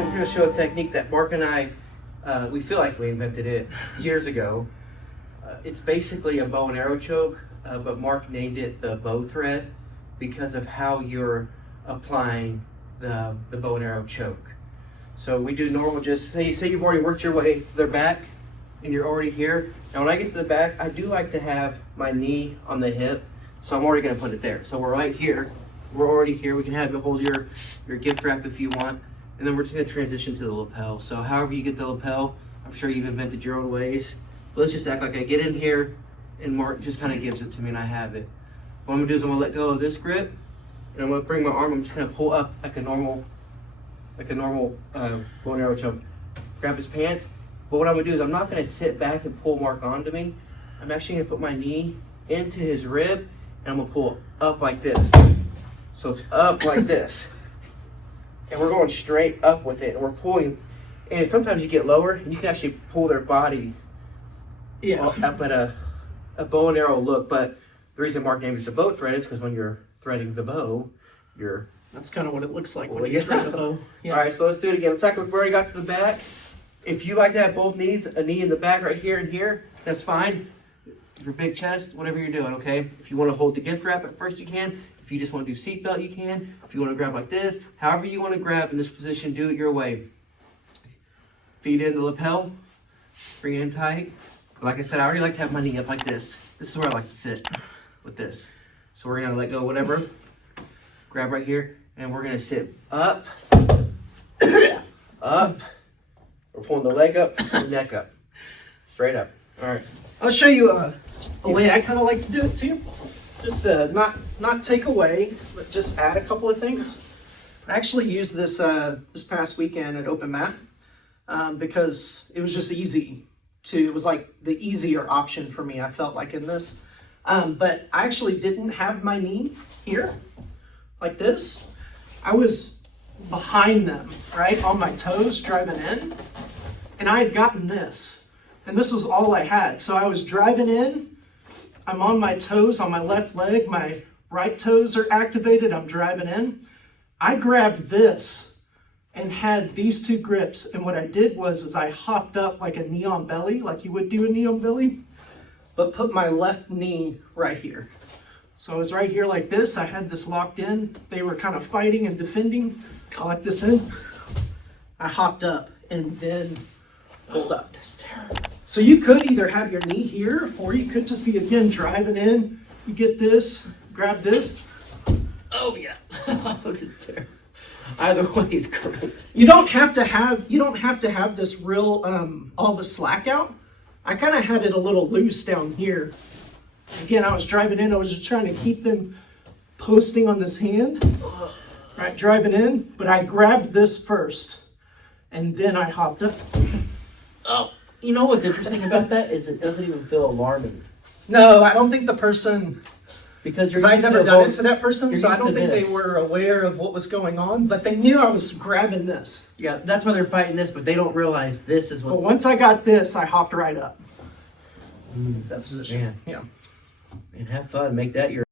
we're gonna show a technique that Mark and I, we feel like we invented it years ago. It's basically a bow and arrow choke, but Mark named it the bow thread because of how you're applying the bow and arrow choke. So we do normal, just say you've already worked your way to their back and you're already here. Now when I get to the back, I do like to have my knee on the hip, so I'm already gonna put it there. So we're right here, we're already here. We can have you hold your gift wrap if you want, and then we're just gonna transition to the lapel. So however you get the lapel, I'm sure you've invented your own ways. But let's just act like I get in here and Mark just kind of gives it to me and I have it. What I'm gonna do is I'm gonna let go of this grip and I'm gonna bring my arm, I'm just gonna pull up like a normal bow and arrow choke. Grab his pants. But what I'm gonna do is I'm not gonna sit back and pull Mark onto me. I'm actually gonna put my knee into his rib and I'm gonna pull up like this. So it's up like this. And we're going straight up with it and we're pulling. And sometimes you get lower and you can actually pull their body up at a bow and arrow look. But the reason Mark named it the bow thread is because when you're threading the bow, that's kind of what it looks like when you thread the bow. Yeah. All right, so let's do it again. It's like we already got to the back. If you like to have both knees, a knee in the back right here and here, that's fine. Your big chest, whatever you're doing, okay? If you want to hold the gift wrap at first, you can. If you just want to do seatbelt, you can. If you want to grab like this, however you want to grab in this position, do it your way. Feet in the lapel, bring it in tight. Like I said, I already like to have my knee up like this. This is where I like to sit with this. So we're gonna let go, whatever. Grab right here, and we're gonna sit up, up. We're pulling the leg up, the neck up, straight up. All right. I'll show you a way I kind of like to do it too. Just not take away, but just add a couple of things. I actually used this this past weekend at Open Mat because it was just easy it was like the easier option for me, I felt like in this. But I actually didn't have my knee here like this. I was behind them, right, on my toes driving in, and I had gotten this, and this was all I had. So I was driving in, I'm on my toes on my left leg, my right toes are activated, I'm driving in. I grabbed this and had these two grips, and what I did was I hopped up like a knee on belly, like you would do a knee on belly, but put my left knee right here. So I was right here like this, I had this locked in, they were kind of fighting and defending, I let this in, I hopped up and then pulled up. So you could either have your knee here, or you could just be, again, driving in, you get this, grab this. Oh yeah, this is terrible. Either way is great. You don't have to have this real all the slack out. I kind of had it a little loose down here. Again, I was driving in, I was just trying to keep them posting on this hand. Right, driving in, but I grabbed this first and then I hopped up. Oh, you know what's interesting about that is it doesn't even feel alarming. No, I don't think the person, because I've never done it to that person, so I don't think they were aware of what was going on, but they knew I was grabbing this. Yeah, that's why they're fighting this, but they don't realize this is what. But once I got this, I hopped right up. That position. Man, have fun. Make that your